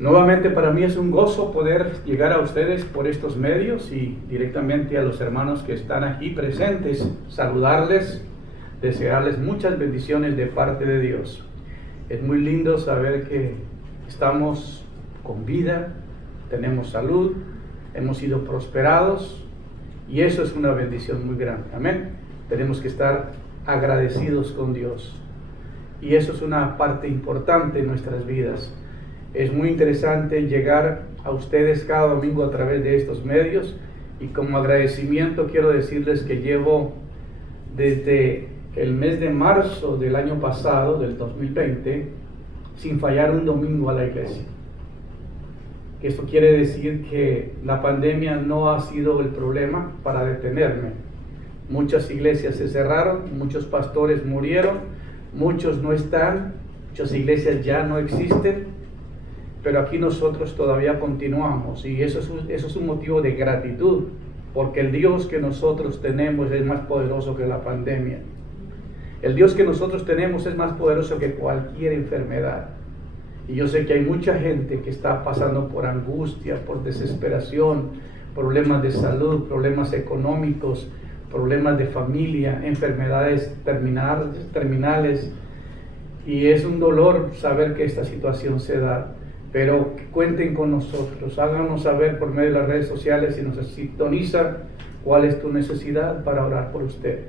Nuevamente para mí es un gozo poder llegar a ustedes por estos medios y directamente a los hermanos que están aquí presentes, saludarles, desearles muchas bendiciones de parte de Dios. Es muy lindo saber que estamos con vida, tenemos salud, hemos sido prosperados y eso es una bendición muy grande. Amén. Tenemos que estar agradecidos con Dios y eso es una parte importante en nuestras vidas. Es muy interesante llegar a ustedes cada domingo a través de estos medios y como agradecimiento quiero decirles que llevo desde el mes de marzo del año pasado, del 2020, sin fallar un domingo a la iglesia. Esto quiere decir que la pandemia no ha sido el problema para detenerme. Muchas iglesias se cerraron, muchos pastores murieron, muchos no están, muchas iglesias ya no existen. Pero aquí nosotros todavía continuamos y eso es un motivo de gratitud, porque el Dios que nosotros tenemos es más poderoso que la pandemia. El Dios que nosotros tenemos es más poderoso que cualquier enfermedad. Y yo sé que hay mucha gente que está pasando por angustia, por desesperación, problemas de salud, problemas económicos, problemas de familia, enfermedades terminales. Y es un dolor saber que esta situación se da. Pero cuenten con nosotros, háganos saber por medio de las redes sociales si nos sintonizan cuál es tu necesidad para orar por usted.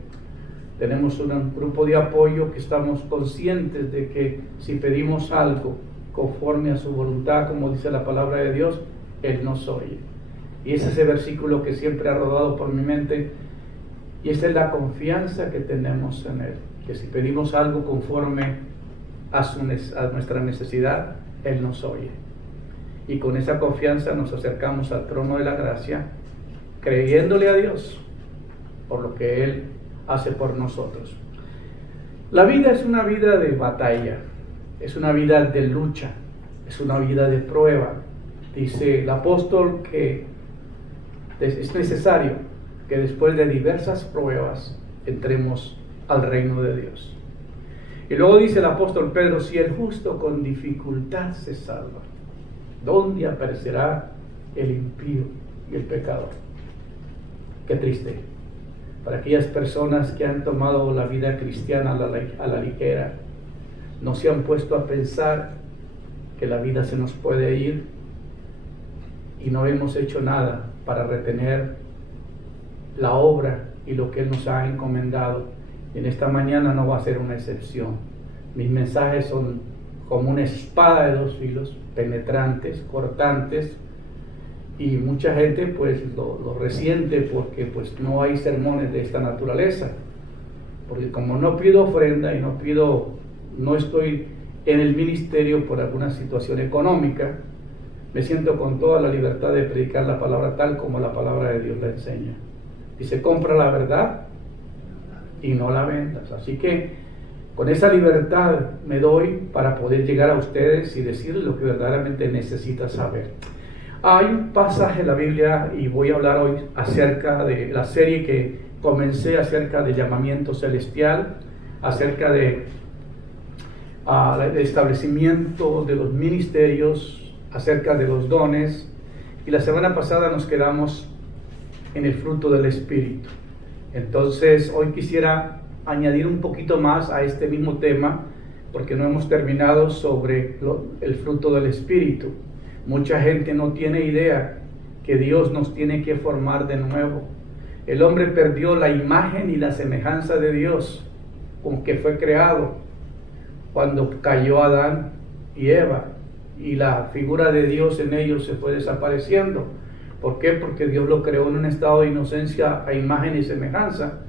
Tenemos un grupo de apoyo que estamos conscientes de que si pedimos algo conforme a su voluntad, como dice la palabra de Dios, Él nos oye. Y ese es el versículo que siempre ha rodado por mi mente y esa es la confianza que tenemos en Él, que si pedimos algo conforme a nuestra necesidad, Él nos oye. Y con esa confianza nos acercamos al trono de la gracia, creyéndole a Dios por lo que Él hace por nosotros. La vida es una vida de batalla, es una vida de lucha, es una vida de prueba. Dice el apóstol que es necesario que después de diversas pruebas entremos al reino de Dios. Y luego dice el apóstol Pedro, si el justo con dificultad se salva, ¿dónde aparecerá el impío y el pecador? Qué triste. Para aquellas personas que han tomado la vida cristiana a la ligera, no se han puesto a pensar que la vida se nos puede ir y no hemos hecho nada para retener la obra y lo que Él nos ha encomendado. En esta mañana no va a ser una excepción. Mis mensajes son como una espada de dos filos, penetrantes, cortantes, y mucha gente pues lo resiente porque pues no hay sermones de esta naturaleza. Porque como no pido ofrenda y no estoy en el ministerio por alguna situación económica, me siento con toda la libertad de predicar la palabra tal como la palabra de Dios la enseña. Dice, compra la verdad y no la vendas. Así que con esa libertad me doy para poder llegar a ustedes y decirles lo que verdaderamente necesitan saber. Hay un pasaje en la Biblia y voy a hablar hoy acerca de la serie que comencé acerca del llamamiento celestial, acerca de el establecimiento de los ministerios, acerca de los dones, y la semana pasada nos quedamos en el fruto del Espíritu. Entonces hoy quisiera añadir un poquito más a este mismo tema porque no hemos terminado sobre el fruto del Espíritu. Mucha gente no tiene idea que Dios nos tiene que formar de nuevo. El hombre perdió la imagen y la semejanza de Dios con que fue creado cuando cayó Adán y Eva y la figura de Dios en ellos se fue desapareciendo. ¿Por qué? Porque Dios lo creó en un estado de inocencia a imagen y semejanza,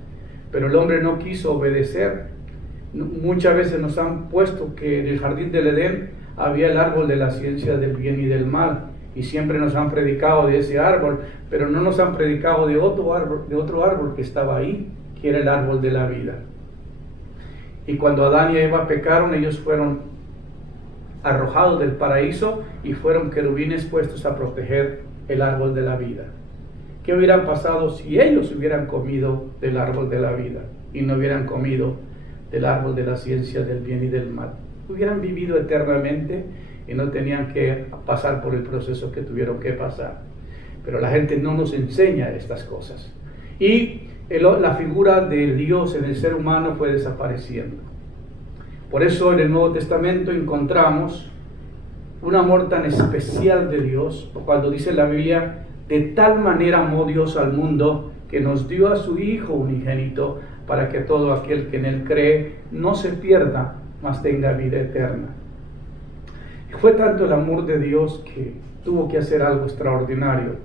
pero el hombre no quiso obedecer. Muchas veces nos han puesto que en el jardín del Edén había el árbol de la ciencia del bien y del mal, y siempre nos han predicado de ese árbol, pero no nos han predicado de otro árbol que estaba ahí, que era el árbol de la vida. Y cuando Adán y Eva pecaron, ellos fueron arrojados del paraíso y fueron querubines puestos a proteger el árbol de la vida. ¿Qué hubieran pasado si ellos hubieran comido del árbol de la vida y no hubieran comido del árbol de la ciencia del bien y del mal? Hubieran vivido eternamente y no tenían que pasar por el proceso que tuvieron que pasar. Pero la gente no nos enseña estas cosas. Y la figura de Dios en el ser humano fue desapareciendo. Por eso en el Nuevo Testamento encontramos un amor tan especial de Dios, cuando dice la Biblia: de tal manera amó Dios al mundo que nos dio a su Hijo unigénito, para que todo aquel que en él cree no se pierda, mas tenga vida eterna. Fue tanto el amor de Dios que tuvo que hacer algo extraordinario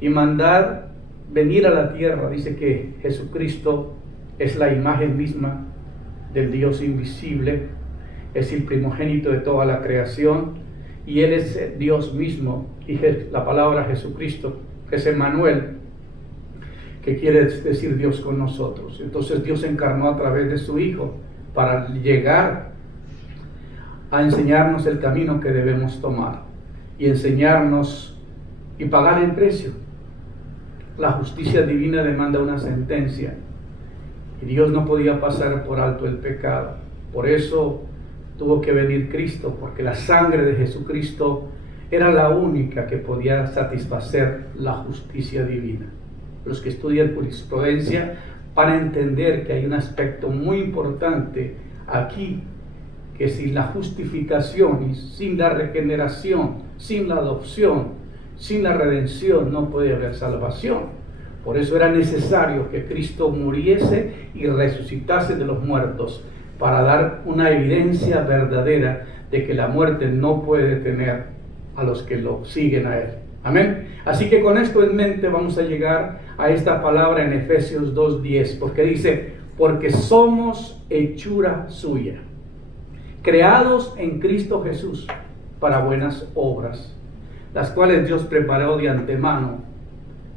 y mandar venir a la tierra. Dice que Jesucristo es la imagen misma del Dios invisible, es el primogénito de toda la creación, y Él es Dios mismo. Y la palabra Jesucristo es Emmanuel, que quiere decir Dios con nosotros. Entonces Dios se encarnó a través de su Hijo para llegar a enseñarnos el camino que debemos tomar y enseñarnos y pagar el precio. La justicia divina demanda una sentencia y Dios no podía pasar por alto el pecado. Por eso tuvo que venir Cristo, porque la sangre de Jesucristo era la única que podía satisfacer la justicia divina. Los que estudian jurisprudencia van a entender que hay un aspecto muy importante aquí, que sin la justificación y sin la regeneración, sin la adopción, sin la redención, no puede haber salvación. Por eso era necesario que Cristo muriese y resucitase de los muertos, para dar una evidencia verdadera de que la muerte no puede detener a los que lo siguen a Él. Amén. Así que con esto en mente vamos a llegar a esta palabra en Efesios 2:10, porque dice: porque somos hechura suya, creados en Cristo Jesús para buenas obras, las cuales Dios preparó de antemano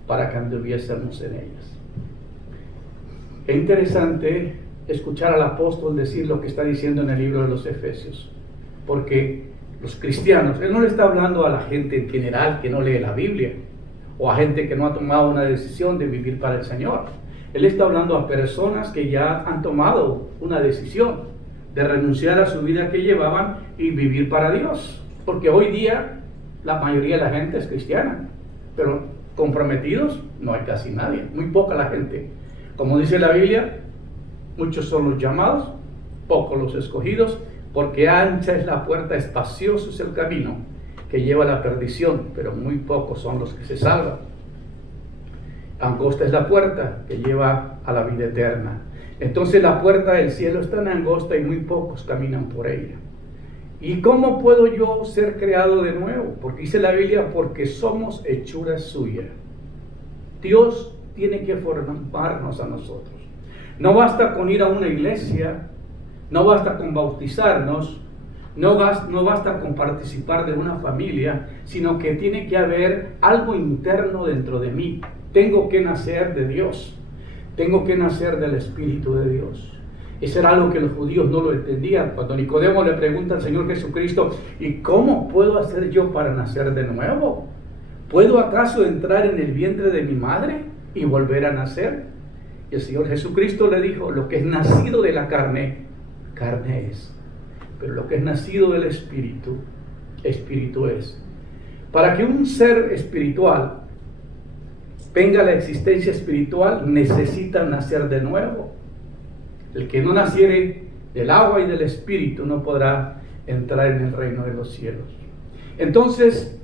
para que anduviésemos en ellas. Qué interesante escuchar al apóstol decir lo que está diciendo en el libro de los Efesios, porque los cristianos, él no le está hablando a la gente en general que no lee la Biblia, o a gente que no ha tomado una decisión de vivir para el Señor. Él está hablando a personas que ya han tomado una decisión de renunciar a su vida que llevaban y vivir para Dios, porque hoy día la mayoría de la gente es cristiana, pero comprometidos no hay casi nadie, muy poca la gente. Como dice la Biblia, muchos son los llamados, pocos los escogidos, porque ancha es la puerta, espacioso es el camino que lleva a la perdición, pero muy pocos son los que se salvan. Angosta es la puerta que lleva a la vida eterna. Entonces la puerta del cielo es tan angosta y muy pocos caminan por ella. ¿Y cómo puedo yo ser creado de nuevo? Porque dice la Biblia: porque somos hechura suya. Dios tiene que formarnos a nosotros. No basta con ir a una iglesia, no basta con bautizarnos, no basta con participar de una familia, sino que tiene que haber algo interno dentro de mí. Tengo que nacer de Dios, tengo que nacer del Espíritu de Dios. Eso era algo que los judíos no lo entendían. Cuando Nicodemo le pregunta al Señor Jesucristo: ¿y cómo puedo hacer yo para nacer de nuevo? ¿Puedo acaso entrar en el vientre de mi madre y volver a nacer? Y el Señor Jesucristo le dijo: lo que es nacido de la carne, carne es, pero lo que es nacido del Espíritu, Espíritu es. Para que un ser espiritual venga a la existencia espiritual, necesita nacer de nuevo. El que no naciere del agua y del Espíritu no podrá entrar en el reino de los cielos. Entonces,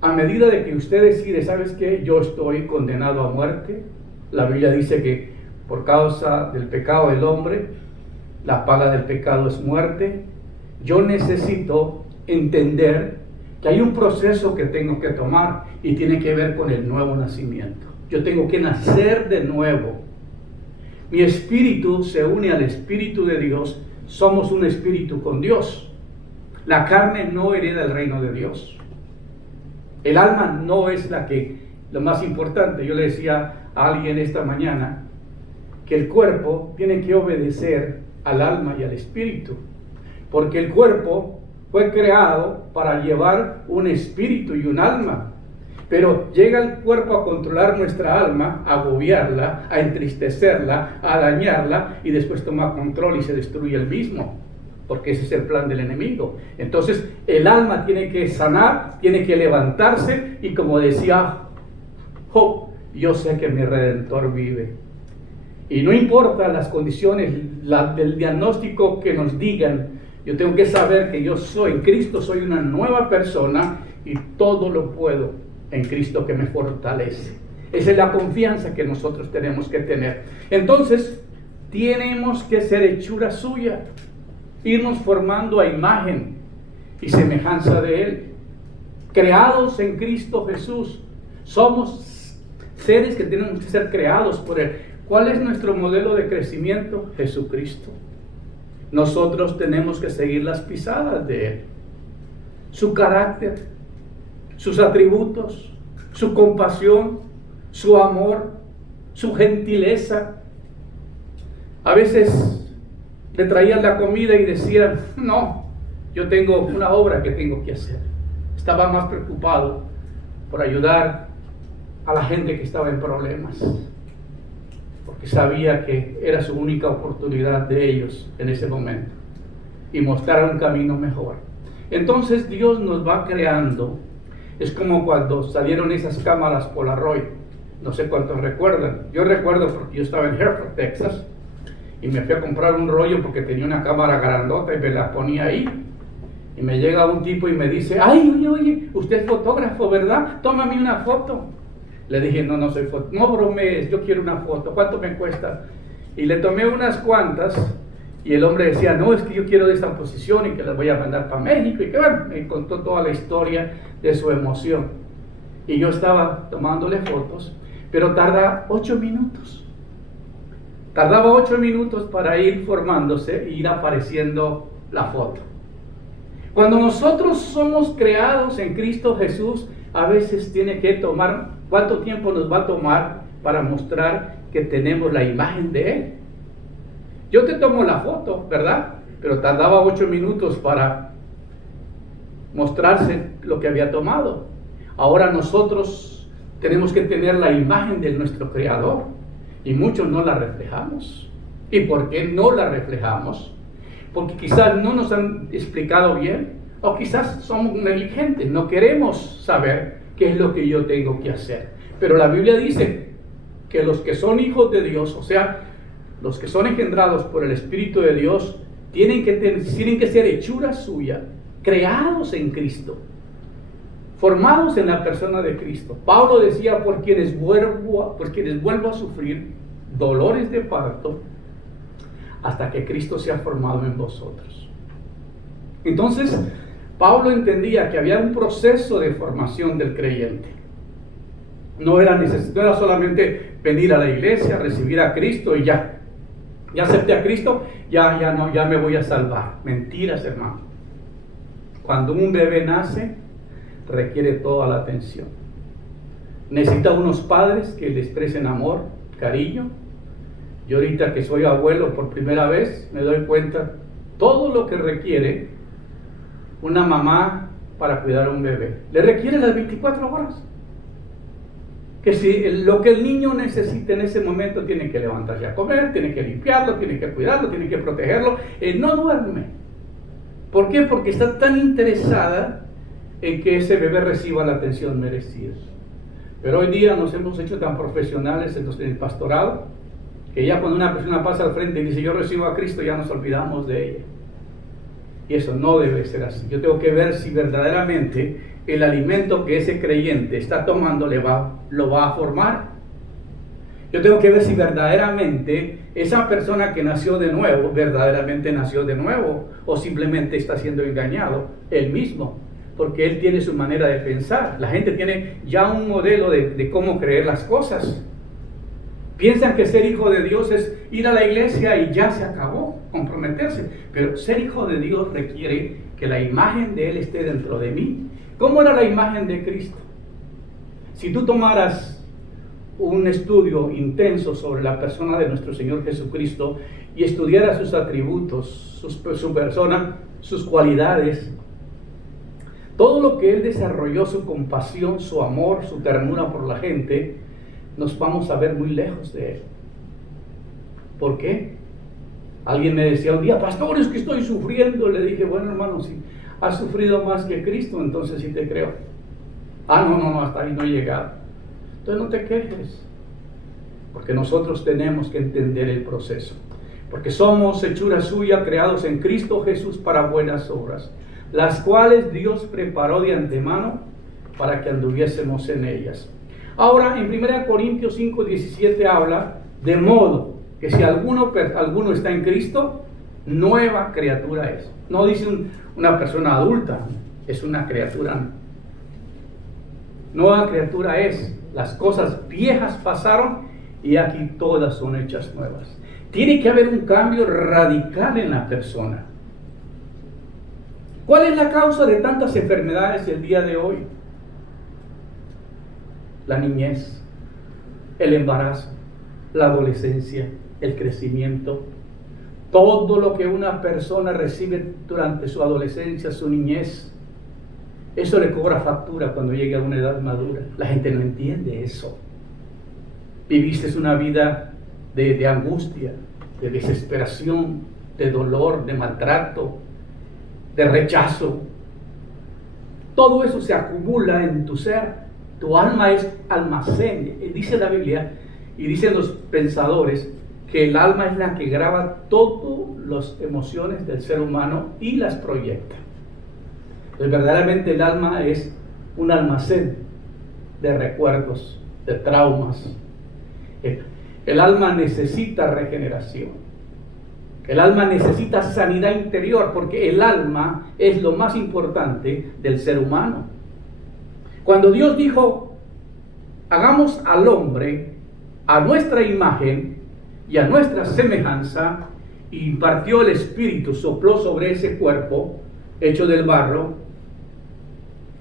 a medida de que usted decide: ¿sabes qué? Yo estoy condenado a muerte. La Biblia dice que por causa del pecado del hombre, la paga del pecado es muerte. Yo necesito entender que hay un proceso que tengo que tomar y tiene que ver con el nuevo nacimiento. Yo tengo que nacer de nuevo. Mi espíritu se une al Espíritu de Dios. Somos un espíritu con Dios. La carne no hereda el reino de Dios. El alma no es lo más importante. Yo le decía a alguien esta mañana que el cuerpo tiene que obedecer al alma y al espíritu, porque el cuerpo fue creado para llevar un espíritu y un alma, pero llega el cuerpo a controlar nuestra alma, a agobiarla, a entristecerla, a dañarla, y después toma control y se destruye el mismo. porque ese es el plan del enemigo. Entonces el alma tiene que sanar, tiene que levantarse, y como decía Job, yo sé que mi Redentor vive. Y no importa las condiciones, del diagnóstico que nos digan, yo tengo que saber que yo soy en Cristo, soy una nueva persona, y todo lo puedo en Cristo que me fortalece. Esa es la confianza que nosotros tenemos que tener. Entonces, tenemos que ser hechura suya, irnos formando a imagen y semejanza de Él, creados en Cristo Jesús. Somos seres que tenemos que ser creados por Él. ¿Cuál es nuestro modelo de crecimiento? Jesucristo. Nosotros tenemos que seguir las pisadas de Él, su carácter, sus atributos, su compasión, su amor, su gentileza. A veces le traían la comida y decían, no, yo tengo una obra que tengo que hacer. Estaba más preocupado por ayudar a la gente que estaba en problemas, porque sabía que era su única oportunidad de ellos en ese momento, y mostrar un camino mejor. Entonces Dios nos va creando. Es como cuando salieron esas cámaras Polaroid, no sé cuántos recuerdan. Yo recuerdo porque yo estaba en Hereford, Texas, y me fui a comprar un rollo porque tenía una cámara grandota y me la ponía ahí. Y me llega un tipo y me dice, ay, oye, usted es fotógrafo, ¿verdad? Tómame una foto. Le dije, no soy fotógrafo. No bromees, yo quiero una foto. ¿Cuánto me cuesta? Y le tomé unas cuantas, y el hombre decía, no, es que yo quiero de esta posición y que las voy a mandar para México. Y que bueno, me contó toda la historia de su emoción. Y yo estaba tomándole fotos, pero tarda 8 minutos. Tardaba 8 minutos para ir formándose e ir apareciendo la foto. Cuando nosotros somos creados en Cristo Jesús, a veces tiene que tomar, ¿cuánto tiempo nos va a tomar para mostrar que tenemos la imagen de Él? Yo te tomo la foto, ¿verdad? Pero tardaba 8 minutos para mostrarse lo que había tomado. Ahora nosotros tenemos que tener la imagen de nuestro Creador, y muchos no la reflejamos. ¿Y por qué no la reflejamos? Porque quizás no nos han explicado bien, o quizás somos negligentes, no queremos saber qué es lo que yo tengo que hacer. Pero la Biblia dice que los que son hijos de Dios, o sea, los que son engendrados por el Espíritu de Dios, tienen que ser hechura suya, creados en Cristo, formados en la persona de Cristo. Pablo decía, por quienes vuelvo a sufrir dolores de parto, hasta que Cristo sea formado en vosotros. Entonces, Pablo entendía que había un proceso de formación del creyente. No era solamente venir a la iglesia, recibir a Cristo y ya acepté a Cristo, ya me voy a salvar. Mentiras, hermano. Cuando un bebé nace, requiere toda la atención. Necesita unos padres que le expresen amor, cariño. Yo ahorita que soy abuelo por primera vez, me doy cuenta todo lo que requiere una mamá para cuidar a un bebé. Le requiere las 24 horas. Que si lo que el niño necesita en ese momento, tiene que levantarse a comer, tiene que limpiarlo, tiene que cuidarlo, tiene que protegerlo. Él no duerme. ¿Por qué? Porque está tan interesada en que ese bebé reciba la atención merecida. Pero hoy día nos hemos hecho tan profesionales en el pastorado, que ya cuando una persona pasa al frente y dice yo recibo a Cristo, ya nos olvidamos de ella. Y eso no debe ser así. Yo tengo que ver si verdaderamente el alimento que ese creyente está tomando lo va a formar. Yo tengo que ver si verdaderamente esa persona que nació de nuevo, verdaderamente nació de nuevo, o simplemente está siendo engañado él mismo, porque él tiene su manera de pensar. La gente tiene ya un modelo de cómo creer las cosas. Piensan que ser hijo de Dios es ir a la iglesia y ya se acabó, comprometerse. Pero ser hijo de Dios requiere que la imagen de Él esté dentro de mí. ¿Cómo era la imagen de Cristo? Si tú tomaras un estudio intenso sobre la persona de nuestro Señor Jesucristo y estudiaras sus atributos, su persona, sus cualidades, todo lo que Él desarrolló, su compasión, su amor, su ternura por la gente, nos vamos a ver muy lejos de Él. ¿Por qué? Alguien me decía un día, pastor, es que estoy sufriendo. Le dije, bueno, hermano, si has sufrido más que Cristo, entonces sí te creo. No, hasta ahí no he llegado. Entonces no te quejes, porque nosotros tenemos que entender el proceso. Porque somos hechura suya, creados en Cristo Jesús para buenas obras, las cuales Dios preparó de antemano para que anduviésemos en ellas. Ahora, en 1 Corintios 5:17 habla de modo que si alguno está en Cristo, nueva criatura es. No dice una persona adulta, es una criatura. Nueva criatura es. Las cosas viejas pasaron y aquí todas son hechas nuevas. Tiene que haber un cambio radical en la persona. ¿Cuál es la causa de tantas enfermedades el día de hoy? La niñez, el embarazo, la adolescencia, el crecimiento. Todo lo que una persona recibe durante su adolescencia, su niñez, eso le cobra factura cuando llegue a una edad madura. La gente no entiende eso. Viviste una vida de angustia, de desesperación, de dolor, de maltrato, de rechazo. Todo eso se acumula en tu ser. Tu alma es almacén. Dice la Biblia y dicen los pensadores que el alma es la que graba todas las emociones del ser humano y las proyecta. Entonces, verdaderamente el alma es un almacén de recuerdos, de traumas. El alma necesita regeneración. El alma necesita sanidad interior, porque el alma es lo más importante del ser humano. Cuando Dios dijo, hagamos al hombre a nuestra imagen y a nuestra semejanza, y impartió el Espíritu, sopló sobre ese cuerpo hecho del barro,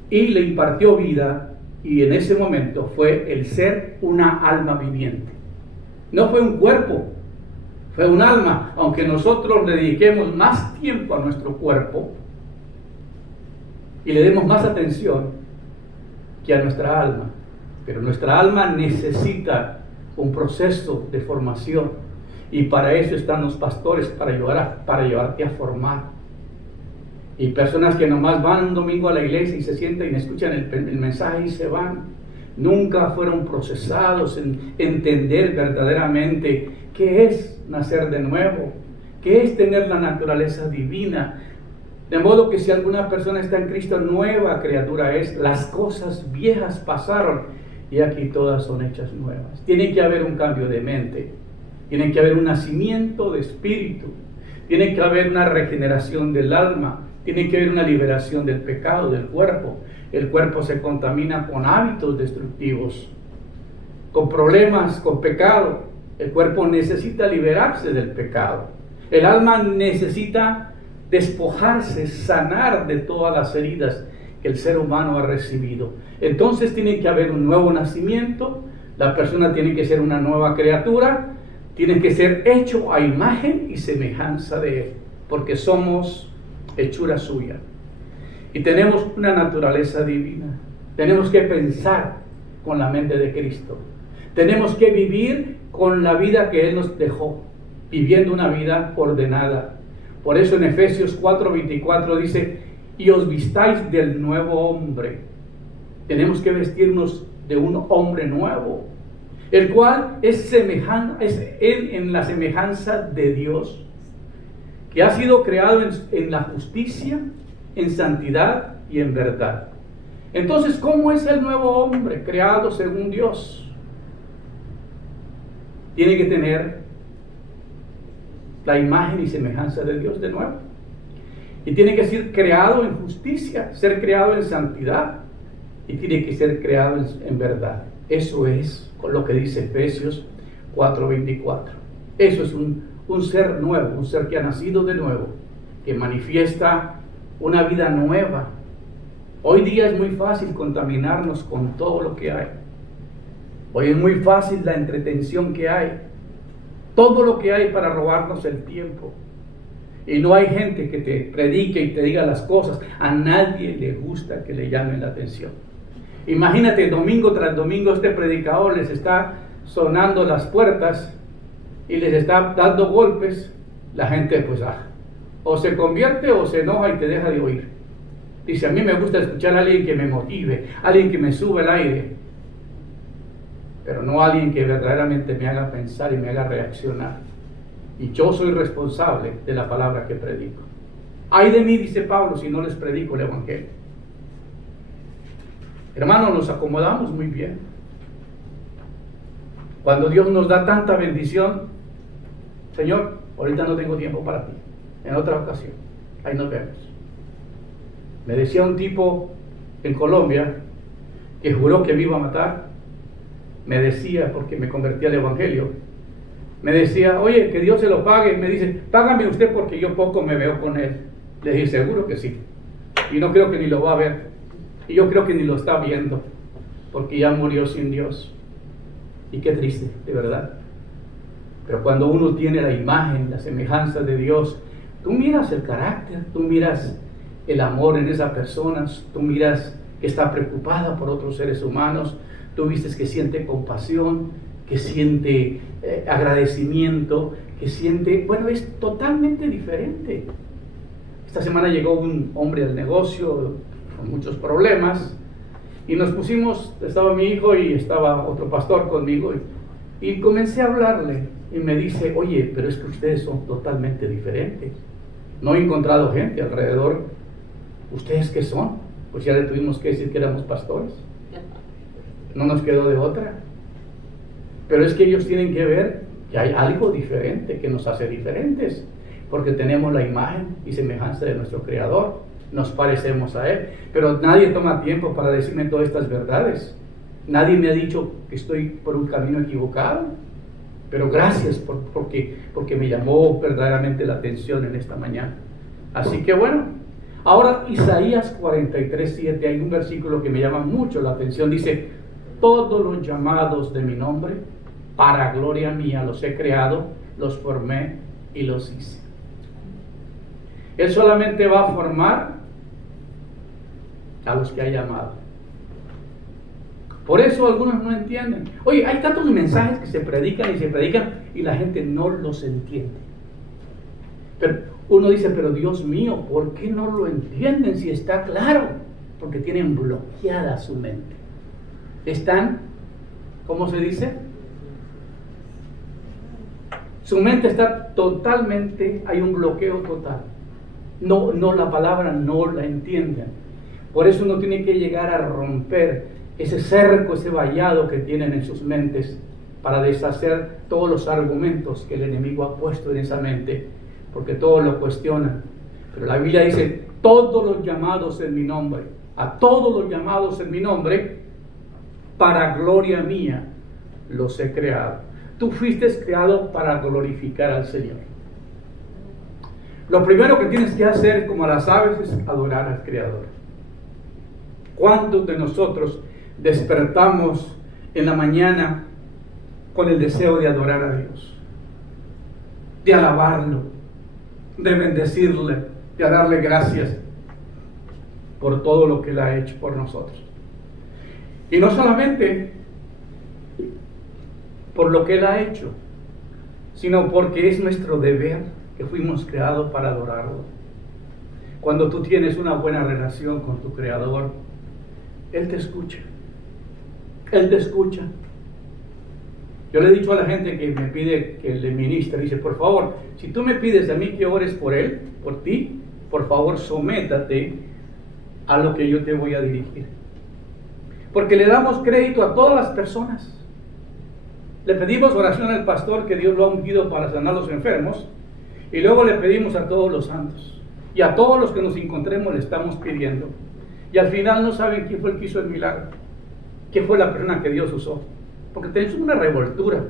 y le impartió vida, y en ese momento fue el ser una alma viviente. No fue un cuerpo, fue un alma. Aunque nosotros le dediquemos más tiempo a nuestro cuerpo y le demos más atención que a nuestra alma, pero nuestra alma necesita un proceso de formación, y para eso están los pastores, para llevarte a formar. Y personas que nomás van un domingo a la iglesia y se sientan y escuchan el mensaje y se van. Nunca fueron procesados en entender verdaderamente qué es nacer de nuevo, qué es tener la naturaleza divina. De modo que si alguna persona está en Cristo, nueva criatura es. Las cosas viejas pasaron y aquí todas son hechas nuevas. Tiene que haber un cambio de mente, tiene que haber un nacimiento de espíritu, tiene que haber una regeneración del alma, tiene que haber una liberación del pecado, del cuerpo. El cuerpo se contamina con hábitos destructivos, con problemas, con pecado. El cuerpo necesita liberarse del pecado. El alma necesita despojarse, sanar de todas las heridas que el ser humano ha recibido. Entonces tiene que haber un nuevo nacimiento. La persona tiene que ser una nueva criatura, tiene que ser hecho a imagen y semejanza de Él, porque somos hechura suya. Y tenemos una naturaleza divina. Tenemos que pensar con la mente de Cristo. Tenemos que vivir con la vida que Él nos dejó, viviendo una vida ordenada. Por eso en Efesios 4:24 dice, y os vistáis del nuevo hombre. Tenemos que vestirnos de un hombre nuevo, el cual es en la semejanza de Dios, que ha sido creado en la justicia, en santidad y en verdad. Entonces, ¿cómo es el nuevo hombre creado según Dios? Tiene que tener la imagen y semejanza de Dios de nuevo. Y tiene que ser creado en justicia, ser creado en santidad, y tiene que ser creado en verdad. Eso es lo que dice Efesios 4:24. Eso es un ser nuevo, un ser que ha nacido de nuevo, que manifiesta una vida nueva. Hoy día es muy fácil contaminarnos con todo lo que hay. Hoy es muy fácil la entretención que hay, todo lo que hay para robarnos el tiempo. Y no hay gente que te predique y te diga las cosas. A nadie le gusta que le llamen la atención. Imagínate, domingo tras domingo este predicador les está sonando las puertas y les está dando golpes la gente pues o se convierte o se enoja y te deja de oír. Dice, a mí me gusta escuchar a alguien que me motive, alguien que me sube al aire, pero no alguien que verdaderamente me haga pensar y me haga reaccionar. Y yo soy responsable de la palabra que predico. Ay de mí, dice Pablo, si no les predico el evangelio. Hermanos, nos acomodamos muy bien. Cuando Dios nos da tanta bendición, Señor, ahorita no tengo tiempo para ti, en otra ocasión, ahí nos vemos. Me decía un tipo en Colombia que juró que me iba a matar. Me decía, porque me convertí al evangelio, me decía, oye, que Dios se lo pague. Me dice, págame usted porque yo poco me veo con él. Le dije, seguro que sí. Y no creo que ni lo va a ver. Y yo creo que ni lo está viendo, porque ya murió sin Dios. Y qué triste, de verdad. Pero cuando uno tiene la imagen, la semejanza de Dios, tú miras el carácter, tú miras el amor en esa persona, tú miras que está preocupada por otros seres humanos, tú vistes que siente compasión, que siente agradecimiento, que siente, bueno, es totalmente diferente. Esta semana llegó un hombre al negocio con muchos problemas y nos pusimos, estaba mi hijo y estaba otro pastor conmigo y comencé a hablarle y me dice, oye, pero es que ustedes son totalmente diferentes. No he encontrado gente alrededor. ¿Ustedes qué son? Pues ya le tuvimos que decir que éramos pastores. No nos quedó de otra. Pero es que ellos tienen que ver que hay algo diferente que nos hace diferentes, porque tenemos la imagen y semejanza de nuestro Creador, nos parecemos a Él. Pero nadie toma tiempo para decirme todas estas verdades. Nadie me ha dicho que estoy por un camino equivocado. Pero gracias porque me llamó verdaderamente la atención en esta mañana. Así que bueno, ahora Isaías 43:7, hay un versículo que me llama mucho la atención. Dice, todos los llamados de mi nombre, para gloria mía los he creado, los formé y los hice. Él solamente va a formar a los que ha llamado. Por eso algunos no entienden. Oye, hay tantos mensajes que se predican y la gente no los entiende. Pero uno dice, pero Dios mío, ¿por qué no lo entienden si está claro? Porque tienen bloqueada su mente. Están, ¿cómo se dice? Su mente está totalmente, hay un bloqueo total. No, la palabra no la entienden. Por eso uno tiene que llegar a romper ese cerco, ese vallado que tienen en sus mentes para deshacer todos los argumentos que el enemigo ha puesto en esa mente, porque todos lo cuestionan. Pero la Biblia dice, todos los llamados en mi nombre, a todos los llamados en mi nombre, para gloria mía los he creado. Tú fuiste creado para glorificar al Señor. Lo primero que tienes que hacer, como las aves, es adorar al Creador. ¿Cuántos de nosotros despertamos en la mañana con el deseo de adorar a Dios, de alabarlo, de bendecirle, de darle gracias por todo lo que Él ha hecho por nosotros? Y no solamente por lo que Él ha hecho, sino porque es nuestro deber, que fuimos creados para adorarlo. Cuando tú tienes una buena relación con tu Creador, Él te escucha. Él te escucha. Yo le he dicho a la gente que me pide que le ministre, dice, por favor, si tú me pides a mí que ores por él, por ti, por favor, sométate a lo que yo te voy a dirigir. Porque le damos crédito a todas las personas. Le pedimos oración al pastor, que Dios lo ha ungido para sanar a los enfermos, y luego le pedimos a todos los santos. Y a todos los que nos encontremos le estamos pidiendo. Y al final no saben quién fue el que hizo el milagro, quién fue la persona que Dios usó. Porque tenemos una revoltura.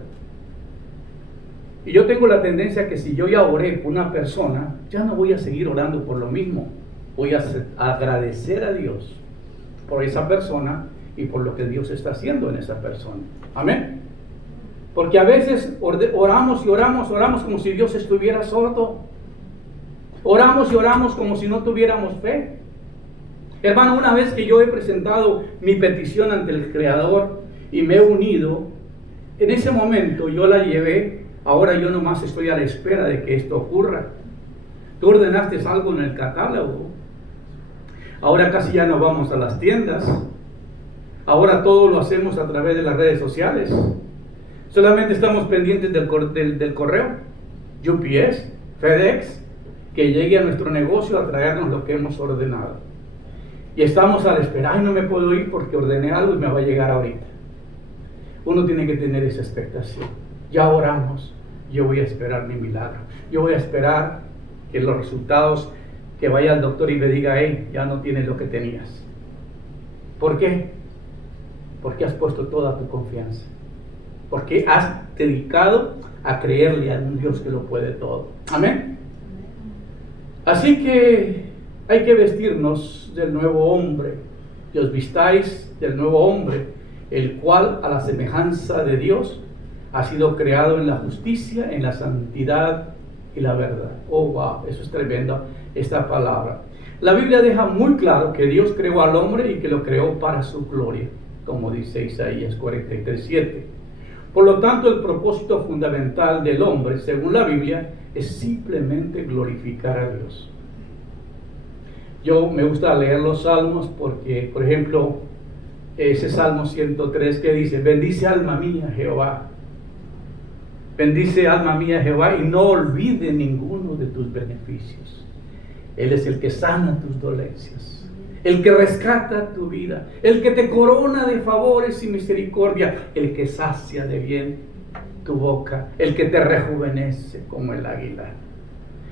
Y yo tengo la tendencia que si yo ya oré por una persona, ya no voy a seguir orando por lo mismo. Voy a agradecer a Dios por esa persona y por lo que Dios está haciendo en esa persona. Amén. Porque a veces oramos y oramos como si Dios estuviera sordo. Oramos y oramos como si no tuviéramos fe. Hermano, una vez que yo he presentado mi petición ante el Creador y me he unido, en ese momento yo la llevé Ahora yo nomás estoy a la espera de que esto ocurra. Tú ordenaste algo en el catálogo. Ahora casi ya no vamos a las tiendas. Ahora todo lo hacemos a través de las redes sociales. Solamente estamos pendientes del correo, UPS, FedEx, que llegue a nuestro negocio a traernos lo que hemos ordenado. Y estamos a la espera. Ay, no me puedo ir porque ordené algo y me va a llegar ahorita. Uno tiene que tener esa expectación. Ya oramos. Yo voy a esperar mi milagro. Yo voy a esperar que los resultados, que vaya al doctor y le diga, hey, ya no tienes lo que tenías. ¿Por qué? Porque has puesto toda tu confianza. Porque has dedicado a creerle a un Dios que lo puede todo. Amén. Así que hay que vestirnos del nuevo hombre. Que os vistáis del nuevo hombre, el cual a la semejanza de Dios ha sido creado en la justicia, en la santidad y la verdad. Oh, wow, eso es tremendo, esta palabra. La Biblia deja muy claro que Dios creó al hombre y que lo creó para su gloria, como dice Isaías 43:7. Por lo tanto, el propósito fundamental del hombre, según la Biblia, es simplemente glorificar a Dios. Yo me gusta leer los salmos porque, por ejemplo, ese Salmo 103 que dice, bendice alma mía Jehová. Bendice alma mía Jehová y no olvide ninguno de tus beneficios. Él es el que sana tus dolencias, el que rescata tu vida, el que te corona de favores y misericordia, el que sacia de bien tu boca, el que te rejuvenece como el águila.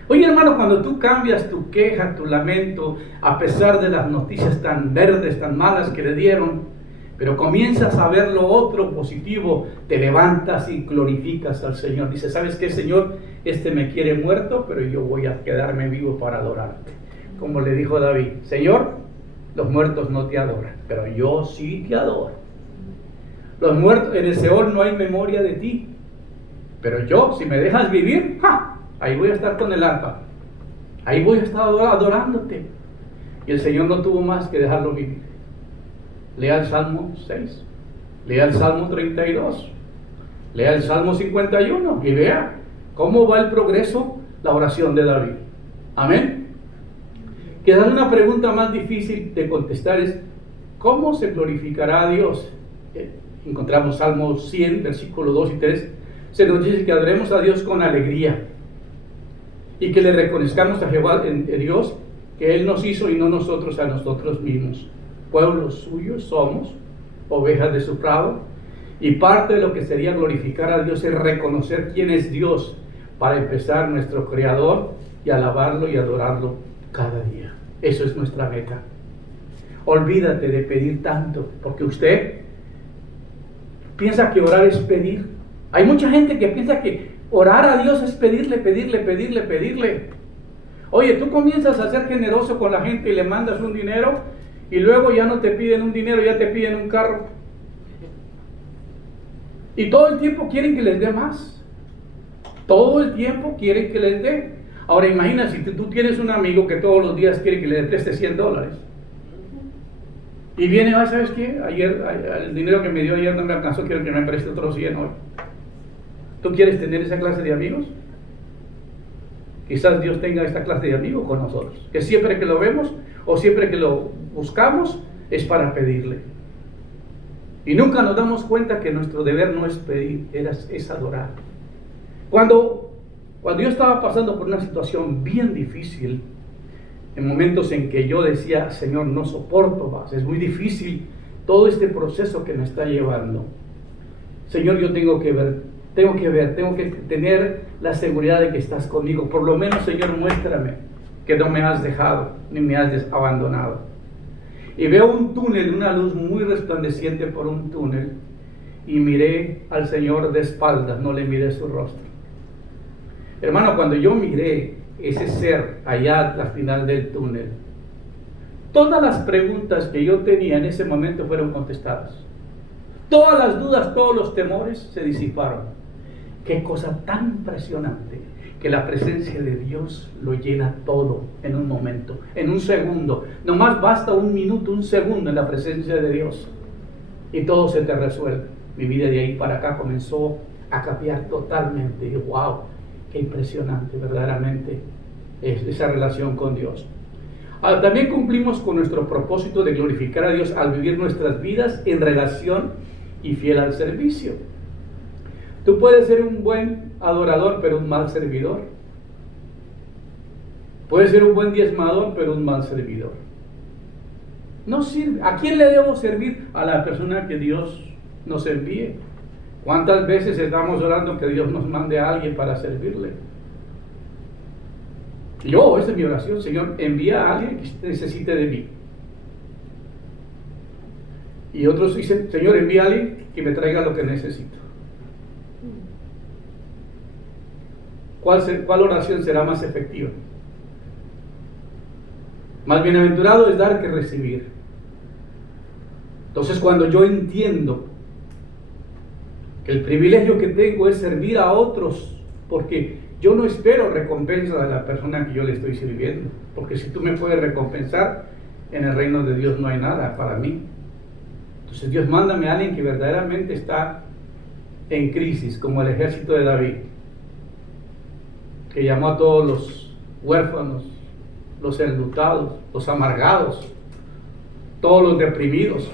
Oye, hermano, cuando tú cambias tu queja, tu lamento, a pesar de las noticias tan verdes, tan malas que le dieron, pero comienzas a ver lo otro positivo, te levantas y glorificas al Señor. Dices, ¿sabes qué, Señor? Este me quiere muerto, pero yo voy a quedarme vivo para adorarte. Como le dijo David, Señor, los muertos no te adoran, pero yo sí te adoro. Los muertos, en el Seol no hay memoria de ti, pero yo, si me dejas vivir, ahí voy a estar con el arpa. Ahí voy a estar adorándote. Y el Señor no tuvo más que dejarlo vivir. Lea el Salmo 6, lea el Salmo 32, lea el Salmo 51 y vea cómo va el progreso, la oración de David. Amén. Quizás una pregunta más difícil de contestar es, ¿cómo se glorificará a Dios? Encontramos Salmo 100, versículos 2 y 3, se nos dice que adoremos a Dios con alegría y que le reconozcamos a Jehová, en Dios, que Él nos hizo y no nosotros a nosotros mismos. Pueblo suyo somos, ovejas de su prado, y parte de lo que sería glorificar a Dios es reconocer quién es Dios, para empezar nuestro Creador y alabarlo y adorarlo cada día. Eso es nuestra meta. Olvídate de pedir tanto, porque usted piensa que orar es pedir. Hay mucha gente que piensa que orar a Dios es pedirle. Oye, tú comienzas a ser generoso con la gente y le mandas un dinero, y luego ya no te piden un dinero, ya te piden un carro. Y todo el tiempo quieren que les dé más. Todo el tiempo quieren que les dé. Ahora imagina si tú tienes un amigo que todos los días quiere que le preste $100. Y viene, ¿sabes qué? Ayer, el dinero que me dio ayer no me alcanzó, quiero que me preste otros 100 hoy. ¿Tú quieres tener esa clase de amigos? Quizás Dios tenga esta clase de amigos con nosotros, que siempre que lo vemos o siempre que lo buscamos es para pedirle. Y nunca nos damos cuenta que nuestro deber no es pedir, es adorar. Cuando yo estaba pasando por una situación bien difícil, en momentos en que yo decía, Señor, no soporto más, es muy difícil todo este proceso que me está llevando. Señor, yo tengo que tener la seguridad de que estás conmigo. Por lo menos, Señor, muéstrame que no me has dejado ni me has abandonado. Y veo un túnel, una luz muy resplandeciente por un túnel, y miré al Señor de espaldas, no le miré su rostro. Hermano, cuando yo miré ese ser allá al final del túnel, todas las preguntas que yo tenía en ese momento fueron contestadas. Todas las dudas, todos los temores se disiparon. Qué cosa tan impresionante, que la presencia de Dios lo llena todo en un momento, en un segundo. Nomás basta un minuto, un segundo en la presencia de Dios y todo se te resuelve. Mi vida de ahí para acá comenzó a cambiar totalmente. Y wow, qué impresionante verdaderamente es esa relación con Dios. También cumplimos con nuestro propósito de glorificar a Dios al vivir nuestras vidas en relación y fiel al servicio. Tú puedes ser un buen adorador, pero un mal servidor. Puedes ser un buen diezmador, pero un mal servidor. No sirve. ¿A quién le debo servir? A la persona que Dios nos envíe. ¿Cuántas veces estamos orando que Dios nos mande a alguien para servirle? Esa es mi oración: Señor, envía a alguien que necesite de mí. Y otros dicen: Señor, envía a alguien que me traiga lo que necesito. ¿Cuál oración será más efectiva? Más bienaventurado es dar que recibir. Entonces, cuando yo entiendo que el privilegio que tengo es servir a otros, porque yo no espero recompensa de la persona que yo le estoy sirviendo, porque si tú me puedes recompensar, en el reino de Dios no hay nada para mí. Entonces Dios, mándame a alguien que verdaderamente está en crisis, como el ejército de David, que llamó a todos los huérfanos, los enlutados, los amargados, todos los deprimidos,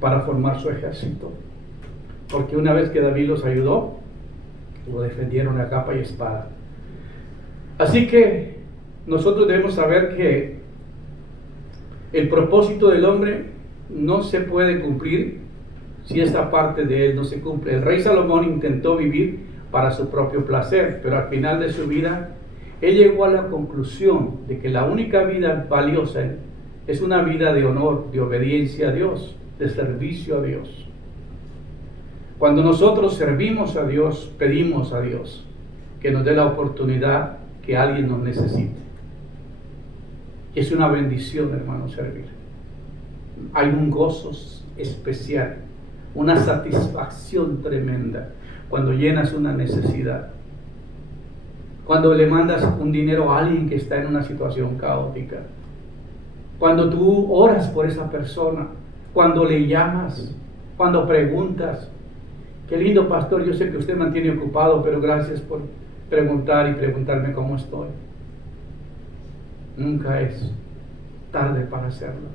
para formar su ejército. Porque una vez que David los ayudó, lo defendieron a capa y espada. Así que nosotros debemos saber que el propósito del hombre no se puede cumplir si esta parte de él no se cumple. El rey Salomón intentó vivir para su propio placer, pero al final de su vida él llegó a la conclusión de que la única vida valiosa es una vida de honor, de obediencia a Dios, de servicio a Dios. Cuando nosotros servimos a Dios, pedimos a Dios que nos dé la oportunidad que alguien nos necesite. Es una bendición, hermano, servir. Hay un gozo especial, una satisfacción tremenda cuando llenas una necesidad. Cuando le mandas un dinero a alguien que está en una situación caótica. Cuando tú oras por esa persona. Cuando le llamas. Cuando preguntas. Qué lindo, pastor, yo sé que usted me mantiene ocupado, pero gracias por preguntar y preguntarme cómo estoy. Nunca es tarde para hacerlo.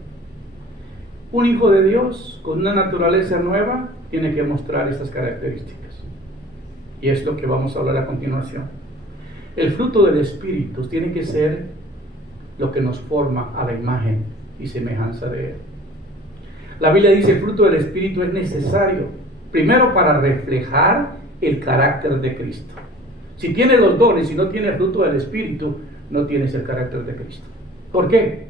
Un hijo de Dios con una naturaleza nueva tiene que mostrar estas características. Y es lo que vamos a hablar a continuación. El fruto del Espíritu tiene que ser lo que nos forma a la imagen y semejanza de Él. La Biblia dice: el fruto del Espíritu es necesario, primero para reflejar el carácter de Cristo. Si tienes los dones y no tienes el fruto del Espíritu, no tienes el carácter de Cristo. ¿Por qué?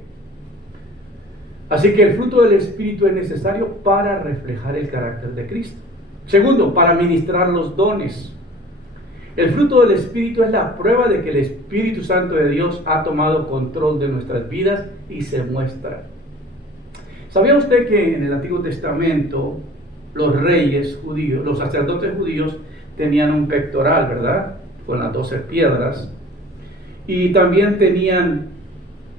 Así que el fruto del Espíritu es necesario para reflejar el carácter de Cristo. Segundo, para ministrar los dones. El fruto del Espíritu es la prueba de que el Espíritu Santo de Dios ha tomado control de nuestras vidas y se muestra. ¿Sabía usted que en el Antiguo Testamento los reyes judíos, los sacerdotes judíos tenían un pectoral, ¿verdad? Con las 12 piedras. Y también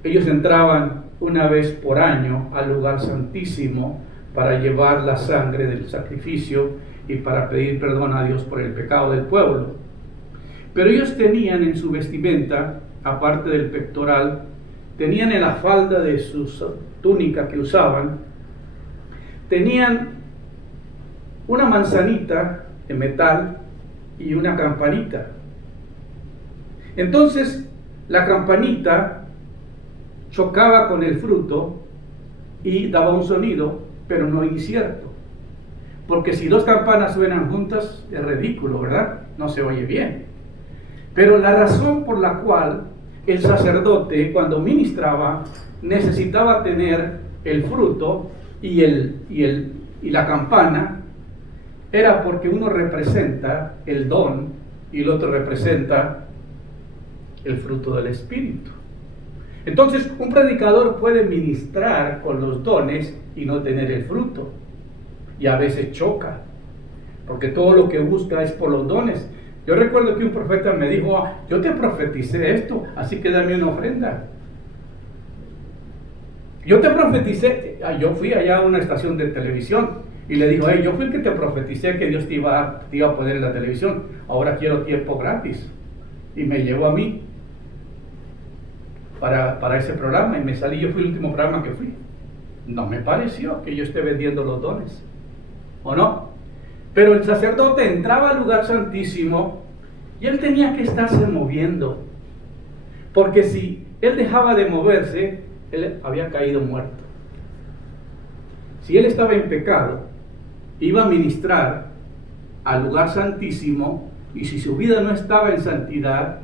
ellos entraban una vez por año al lugar santísimo para llevar la sangre del sacrificio y para pedir perdón a Dios por el pecado del pueblo. Pero ellos tenían en su vestimenta, aparte del pectoral, tenían en la falda de su túnica que usaban, tenían una manzanita de metal y una campanita. Entonces, la campanita chocaba con el fruto y daba un sonido, pero no incierto. Porque si dos campanas suenan juntas, es ridículo, ¿verdad? No se oye bien. Pero la razón por la cual el sacerdote, cuando ministraba, necesitaba tener el fruto y la campana, era porque uno representa el don y el otro representa el fruto del Espíritu. Entonces, un predicador puede ministrar con los dones y no tener el fruto. Y a veces choca, porque todo lo que busca es por los dones. Yo recuerdo que un profeta me dijo: yo te profeticé esto, así que dame una ofrenda. Yo te profeticé. Yo fui allá a una estación de televisión Y le dijo, hey, yo fui el que te profeticé que Dios te iba a poner en la televisión, ahora quiero tiempo gratis. Y me llevó a mí para ese programa y me salí, yo fui el último programa que fui. No me pareció que yo esté vendiendo los dones, ¿o no? Pero el sacerdote entraba al lugar santísimo y él tenía que estarse moviendo, porque si él dejaba de moverse, él había caído muerto. Si él estaba en pecado, iba a ministrar al lugar santísimo, y si su vida no estaba en santidad,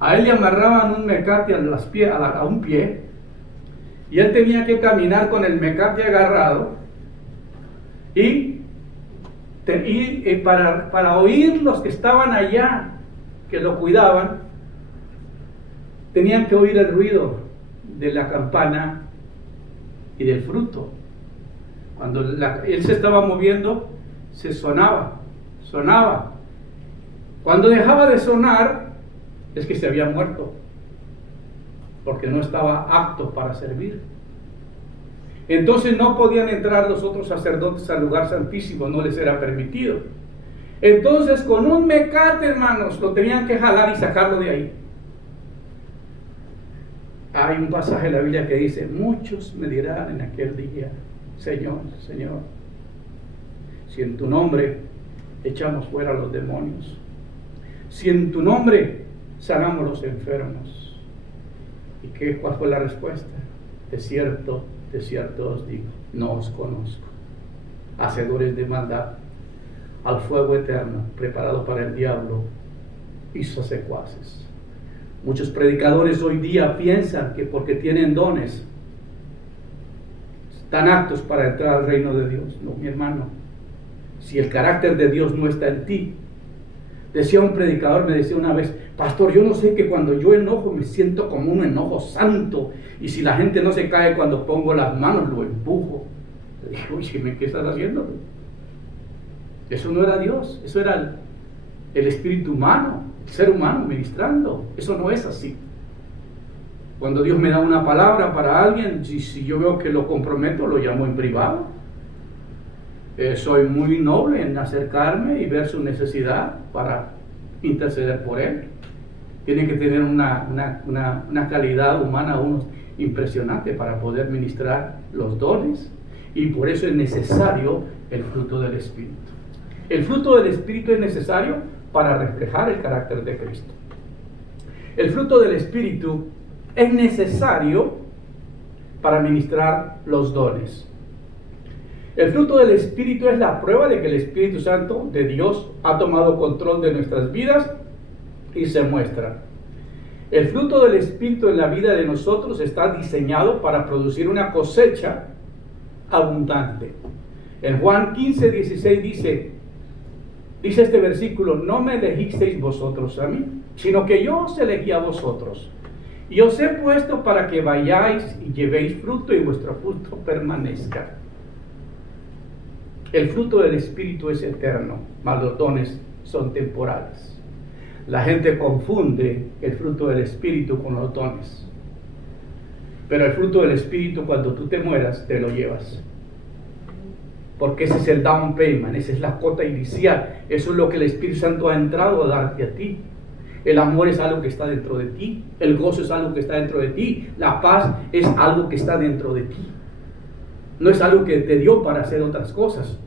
a él le amarraban un mecate a un pie, y él tenía que caminar con el mecate agarrado, y para oír los que estaban allá, que lo cuidaban, tenían que oír el ruido de la campana y del fruto. Cuando él se estaba moviendo, se sonaba. Cuando dejaba de sonar, es que se había muerto, porque no estaba apto para servir. Entonces no podían entrar los otros sacerdotes al lugar santísimo, no les era permitido. Entonces con un mecate, hermanos, lo tenían que jalar y sacarlo de ahí. Hay un pasaje en la Biblia que dice, muchos me dirán en aquel día, Señor, Señor, si en tu nombre echamos fuera a los demonios, si en tu nombre sanamos los enfermos. ¿Y cuál fue la respuesta? De cierto os digo, no os conozco, hacedores de maldad, al fuego eterno preparado para el diablo y sus secuaces. Muchos predicadores hoy día piensan que porque tienen dones están aptos para entrar al reino de Dios. No, mi hermano, si el carácter de Dios no está en ti. Decía un predicador, me decía una vez, pastor, yo no sé, que cuando yo enojo me siento como un enojo santo, y si la gente no se cae cuando pongo las manos, lo empujo. Le dije, oye, ¿qué estás haciendo? Eso no era Dios, eso era el espíritu humano, el ser humano ministrando. Eso no es así. Cuando Dios me da una palabra para alguien, si yo veo que lo comprometo, lo llamo en privado. Soy muy noble en acercarme y ver su necesidad para interceder por él. Tiene que tener una calidad humana impresionante para poder ministrar los dones, y por eso es necesario el fruto del Espíritu. El fruto del Espíritu es necesario para reflejar el carácter de Cristo. El fruto del Espíritu es necesario para ministrar los dones. El fruto del Espíritu es la prueba de que el Espíritu Santo de Dios ha tomado control de nuestras vidas y se muestra. El fruto del Espíritu en la vida de nosotros está diseñado para producir una cosecha abundante. En Juan 15:16 dice este versículo, no me elegisteis vosotros a mí, sino que yo os elegí a vosotros, y os he puesto para que vayáis y llevéis fruto y vuestro fruto permanezca. El fruto del Espíritu es eterno, mas los dones son temporales. La gente confunde el fruto del Espíritu con los dones. Pero el fruto del Espíritu, cuando tú te mueras, te lo llevas. Porque ese es el down payment, esa es la cuota inicial. Eso es lo que el Espíritu Santo ha entrado a darte a ti. El amor es algo que está dentro de ti. El gozo es algo que está dentro de ti. La paz es algo que está dentro de ti. No es algo que te dio para hacer otras cosas.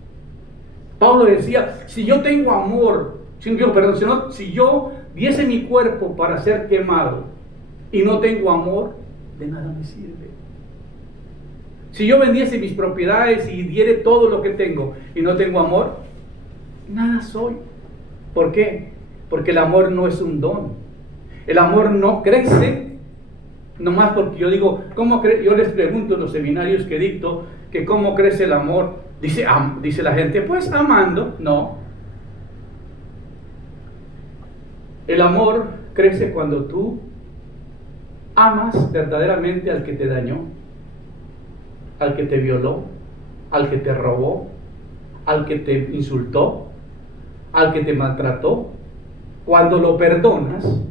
Pablo decía, si yo tengo amor, si yo diese mi cuerpo para ser quemado y no tengo amor, de nada me sirve. Si yo vendiese mis propiedades y diere todo lo que tengo y no tengo amor, nada soy. ¿Por qué? Porque el amor no es un don. El amor no crece, nomás porque yo digo, yo les pregunto en los seminarios que dicto, que cómo crece el amor. Dice la gente, pues amando. No. El amor crece cuando tú amas verdaderamente al que te dañó, al que te violó, al que te robó, al que te insultó, al que te maltrató. Cuando lo perdonas,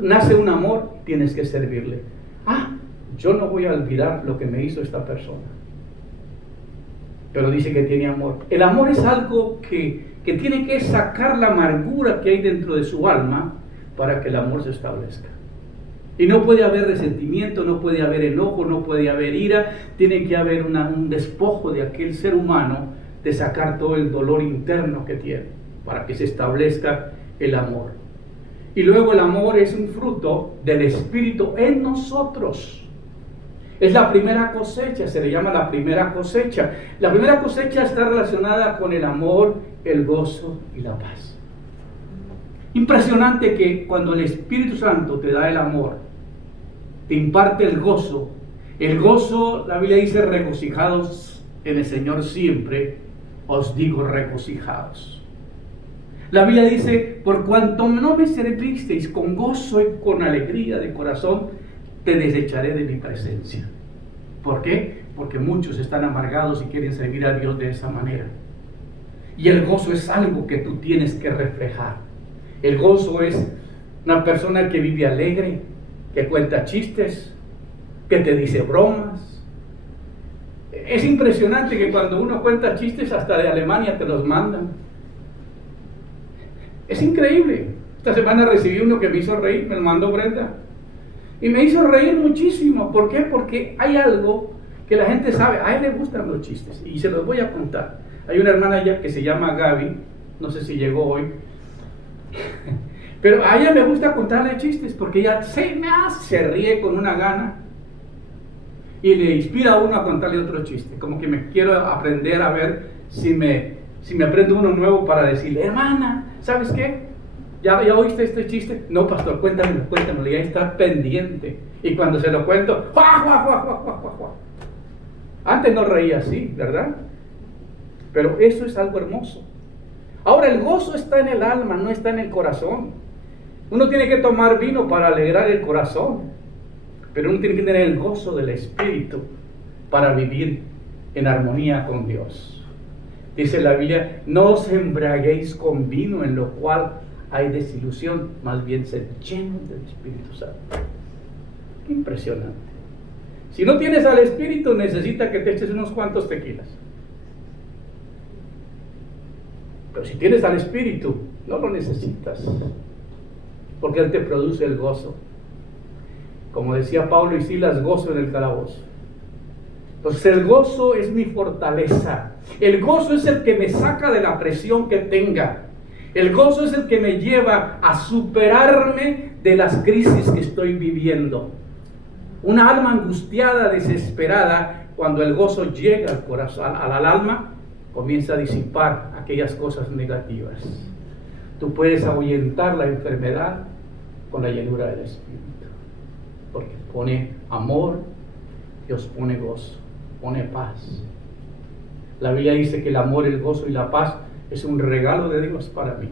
nace un amor, tienes que servirle. Yo no voy a olvidar lo que me hizo esta persona. pero dice que tiene amor. El amor es algo que tiene que sacar la amargura que hay dentro de su alma para que el amor se establezca. Y no puede haber resentimiento, no puede haber enojo, no puede haber ira. Tiene que haber un despojo de aquel ser humano, de sacar todo el dolor interno que tiene, para que se establezca el amor. Y luego el amor es un fruto del Espíritu en nosotros. Es la primera cosecha, se le llama la primera cosecha. La primera cosecha está relacionada con el amor, el gozo y la paz. Impresionante que cuando el Espíritu Santo te da el amor, te imparte el gozo, la Biblia dice, regocijados en el Señor siempre, os digo regocijados. La Biblia dice, por cuanto no me servisteis con gozo y con alegría de corazón, te desecharé de mi presencia. ¿Por qué? Porque muchos están amargados y quieren servir a Dios de esa manera. Y el gozo es algo que tú tienes que reflejar. El gozo es una persona que vive alegre, que cuenta chistes, que te dice bromas. Es impresionante que cuando uno cuenta chistes, hasta de Alemania te los mandan. Es increíble. Esta semana recibí uno que me hizo reír, me lo mandó Brenda. Y me hizo reír muchísimo. ¿Por qué? Porque hay algo que la gente sabe. A él le gustan los chistes y se los voy a contar. Hay una hermana allá que se llama Gaby, no sé si llegó hoy, pero a ella me gusta contarle chistes porque ella se ríe con una gana y le inspira a uno a contarle otro chiste. Como que me quiero aprender a ver si me aprendo uno nuevo para decirle, hermana, ¿sabes qué? ¿Ya oíste este chiste? No, pastor, cuéntamelo, y ahí está pendiente. Y cuando se lo cuento, ¡juá, juá, juá, juá, juá, juá, juá! Antes no reía así, ¿verdad? Pero eso es algo hermoso. Ahora, el gozo está en el alma, no está en el corazón. Uno tiene que tomar vino para alegrar el corazón, pero uno tiene que tener el gozo del Espíritu para vivir en armonía con Dios. Dice la Biblia, no os embriaguéis con vino en lo cual hay desilusión, más bien sed llenos del Espíritu Santo. Qué impresionante. Si no tienes al Espíritu, necesita que te eches unos cuantos tequilas. Pero si tienes al Espíritu, no lo necesitas, porque Él te produce el gozo. Como decía Pablo y Silas, gozo en el calabozo. Entonces el gozo es mi fortaleza. El gozo es el que me saca de la presión que tenga. El gozo es el que me lleva a superarme de las crisis que estoy viviendo. Una alma angustiada, desesperada, cuando el gozo llega al corazón, al alma, comienza a disipar aquellas cosas negativas. Tú puedes ahuyentar la enfermedad con la llenura del Espíritu, porque pone amor, Dios pone gozo, pone paz. La Biblia dice que el amor, el gozo y la paz es un regalo de Dios para mí.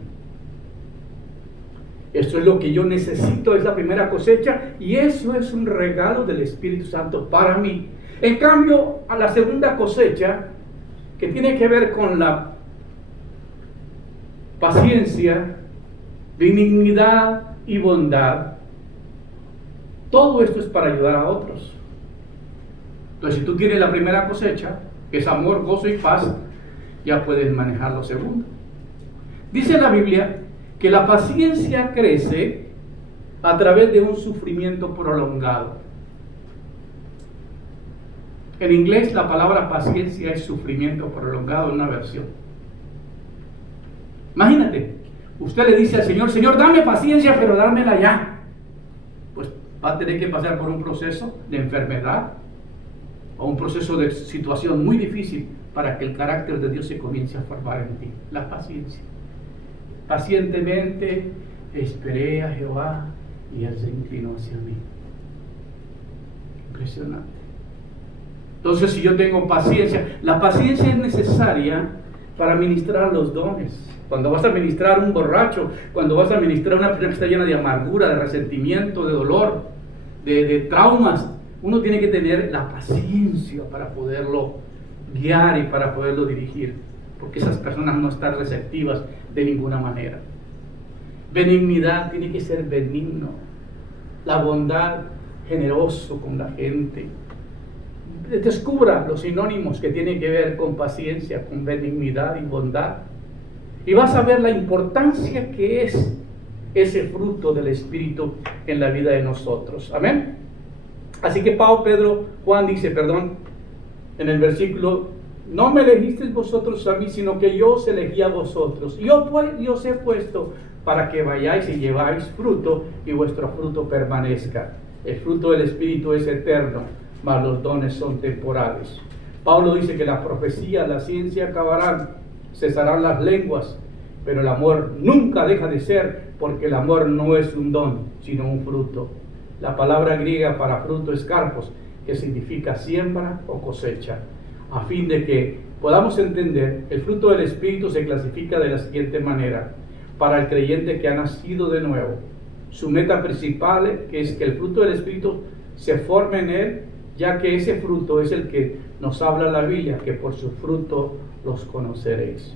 Esto es lo que yo necesito, es la primera cosecha, y eso es un regalo del Espíritu Santo para mí. En cambio, a la segunda cosecha, que tiene que ver con la paciencia, benignidad y bondad, todo esto es para ayudar a otros. Entonces, si tú tienes la primera cosecha, que es amor, gozo y paz, ya puedes manejar lo segundo. Dice la Biblia que la paciencia crece a través de un sufrimiento prolongado. En inglés la palabra paciencia es sufrimiento prolongado en una versión. Imagínate, usted le dice al Señor, Señor, dame paciencia, pero dámela ya. Pues va a tener que pasar por un proceso de enfermedad o un proceso de situación muy difícil para que el carácter de Dios se comience a formar en ti. La paciencia. Pacientemente esperé a Jehová y Él se inclinó hacia mí. Impresionante. Entonces, si yo tengo paciencia, la paciencia es necesaria para ministrar los dones. Cuando vas a ministrar a un borracho, cuando vas a ministrar a una persona que está llena de amargura, de resentimiento, de dolor, de traumas, uno tiene que tener la paciencia para poderlo guiar y para poderlo dirigir, porque esas personas no están receptivas de ninguna manera. Benignidad, tiene que ser benigno. La bondad, generoso con la gente. Descubra los sinónimos que tienen que ver con paciencia, con benignidad y bondad. Y vas a ver la importancia que es ese fruto del Espíritu en la vida de nosotros. Amén. Así que Juan dice, en el versículo: no me elegisteis vosotros a mí, sino que yo os elegí a vosotros. Yo os he puesto para que vayáis y lleváis fruto, y vuestro fruto permanezca. El fruto del Espíritu es eterno, mas los dones son temporales. Pablo dice que la profecía, la ciencia acabarán, cesarán las lenguas, pero el amor nunca deja de ser, porque el amor no es un don, sino un fruto. La palabra griega para fruto es karpos, que significa siembra o cosecha. A fin de que podamos entender, el fruto del Espíritu se clasifica de la siguiente manera: para el creyente que ha nacido de nuevo, su meta principal es que el fruto del Espíritu se forme en él, ya que ese fruto es el que nos habla la Biblia, que por su fruto los conoceréis.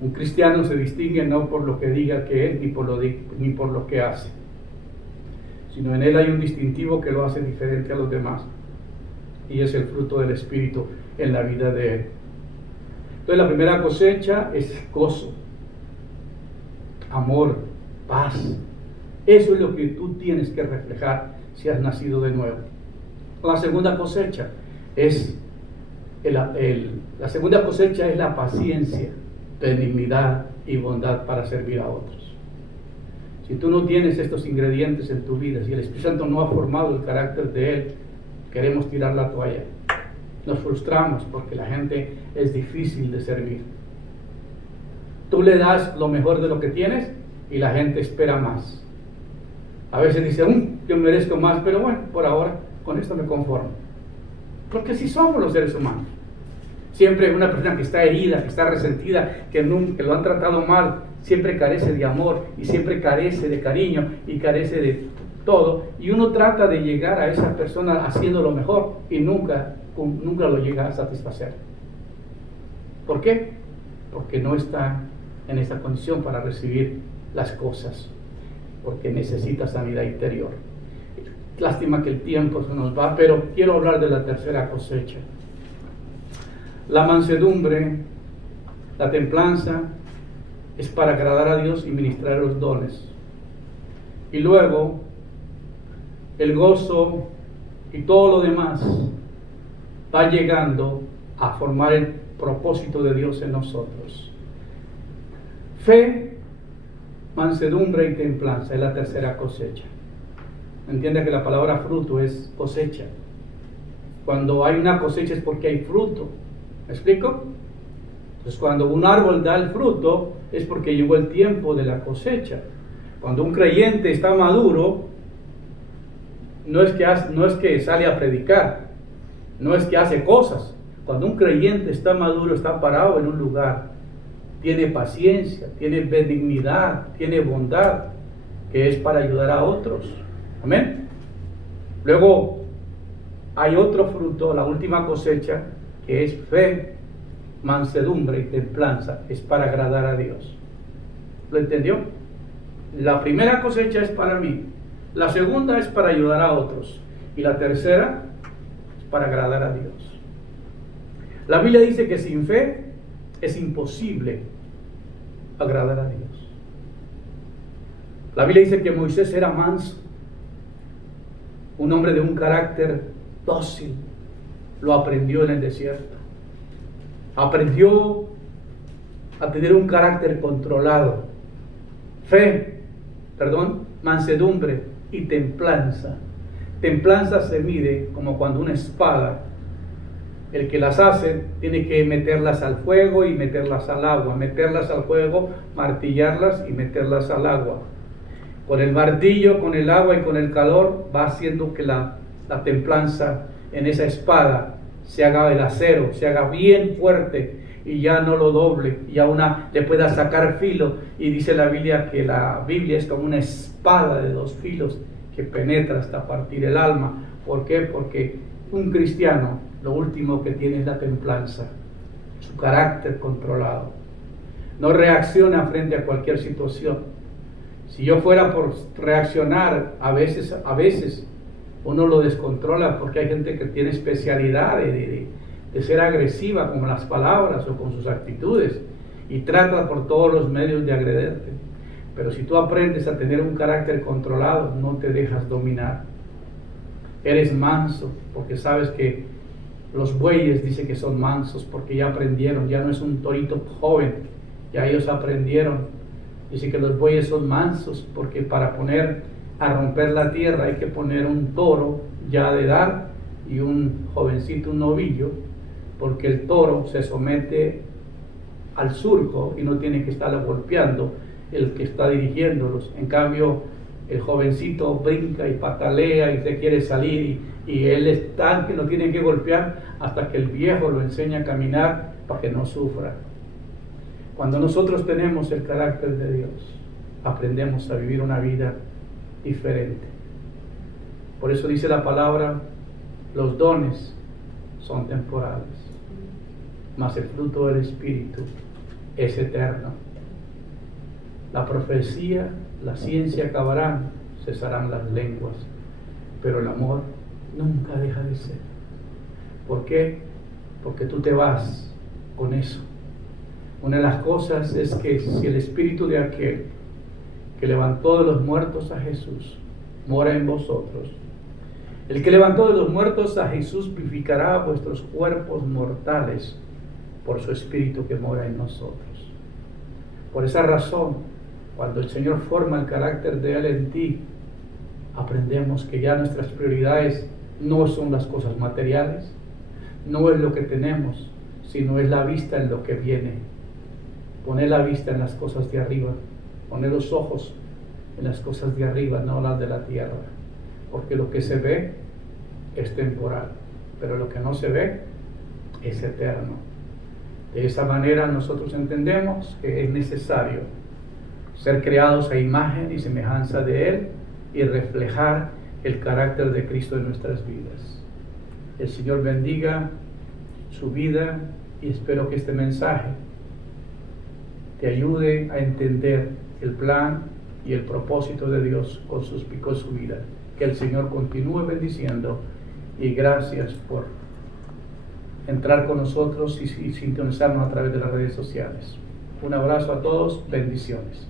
Un cristiano se distingue no por lo que diga que es, ni por lo que hace, sino en él hay un distintivo que lo hace diferente a los demás, y es el fruto del Espíritu en la vida de él. Entonces, la primera cosecha es gozo, amor, paz. Eso es lo que tú tienes que reflejar si has nacido de nuevo. La segunda cosecha es la paciencia, benignidad y bondad para servir a otros. Si tú no tienes estos ingredientes en tu vida, si el Espíritu Santo no ha formado el carácter de él, queremos tirar la toalla. Nos frustramos porque la gente es difícil de servir. Tú le das lo mejor de lo que tienes y la gente espera más. A veces dice, yo merezco más, pero bueno, por ahora con esto me conformo. Porque si somos los seres humanos. Siempre una persona que está herida, que está resentida, que lo han tratado mal, siempre carece de amor y siempre carece de cariño y carece de todo. Y uno trata de llegar a esa persona haciendo lo mejor y nunca lo llega a satisfacer. ¿Por qué? Porque no está en esa condición para recibir las cosas, porque necesita sanidad interior. Lástima que el tiempo se nos va, pero quiero hablar de la tercera cosecha. La mansedumbre, la templanza, es para agradar a Dios y ministrar los dones. Y luego, el gozo y todo lo demás va llegando a formar el propósito de Dios en nosotros. Fe, mansedumbre y templanza es la tercera cosecha. Entienda que la palabra fruto es cosecha. Cuando hay una cosecha es porque hay fruto. ¿Me explico? Entonces, cuando un árbol da el fruto es porque llegó el tiempo de la cosecha. Cuando un creyente está maduro, no es que sale a predicar, no es que hace cosas. Cuando un creyente está maduro, está parado en un lugar, tiene paciencia, tiene benignidad, tiene bondad, que es para ayudar a otros. Amén. Luego hay otro fruto, la última cosecha, que es fe, mansedumbre y templanza, es para agradar a Dios. ¿Lo entendió? La primera cosecha es para mí, la segunda es para ayudar a otros, y la tercera es para agradar a Dios. La Biblia dice que sin fe es imposible agradar a Dios. La Biblia dice que Moisés era manso, un hombre de un carácter dócil. Lo aprendió en el desierto. Aprendió a tener un carácter controlado. Mansedumbre y templanza. Templanza se mide como cuando una espada, el que las hace tiene que meterlas al fuego y meterlas al agua, meterlas al fuego, martillarlas y meterlas al agua. Con el martillo, con el agua y con el calor va haciendo que la templanza en esa espada se haga el acero, se haga bien fuerte y ya no lo doble, ya le pueda sacar filo. Y dice la Biblia que la Biblia es como una espada de dos filos que penetra hasta partir el alma. ¿Por qué? Porque un cristiano lo último que tiene es la templanza, su carácter controlado. No reacciona frente a cualquier situación. Si yo fuera por reaccionar a veces Uno lo descontrola porque hay gente que tiene especialidad de ser agresiva con las palabras o con sus actitudes y trata por todos los medios de agrederte. Pero si tú aprendes a tener un carácter controlado, no te dejas dominar. Eres manso porque sabes que los bueyes dice que son mansos porque ya aprendieron, ya no es un torito joven, ya ellos aprendieron. Dice que los bueyes son mansos porque para poner a romper la tierra hay que poner un toro ya de edad y un jovencito, un novillo, porque el toro se somete al surco y no tiene que estar golpeando el que está dirigiéndolos. En cambio, el jovencito brinca y patalea y se quiere salir y él es tal que no tiene que golpear hasta que el viejo lo enseña a caminar para que no sufra. Cuando nosotros tenemos el carácter de Dios, aprendemos a vivir una vida diferente. Por eso dice la palabra, los dones son temporales, mas el fruto del Espíritu es eterno. La profecía, la ciencia acabarán, cesarán las lenguas, pero el amor nunca deja de ser. ¿Por qué? Porque tú te vas con eso. Una de las cosas es que si el espíritu de aquel que levantó de los muertos a Jesús mora en vosotros, el que levantó de los muertos a Jesús vivificará vuestros cuerpos mortales por su espíritu que mora en nosotros. Por esa razón, cuando el Señor forma el carácter de Él en ti, aprendemos que ya nuestras prioridades no son las cosas materiales, no es lo que tenemos, sino es la vista en lo que viene. Poner la vista en las cosas de arriba, poner los ojos en las cosas de arriba, no las de la tierra, porque lo que se ve es temporal, pero lo que no se ve es eterno. De esa manera nosotros entendemos que es necesario ser creados a imagen y semejanza de Él y reflejar el carácter de Cristo en nuestras vidas. El Señor bendiga su vida y espero que este mensaje te ayude a entender el plan y el propósito de Dios con su vida. Que el Señor continúe bendiciendo y gracias por entrar con nosotros y sintonizarnos a través de las redes sociales. Un abrazo a todos, bendiciones.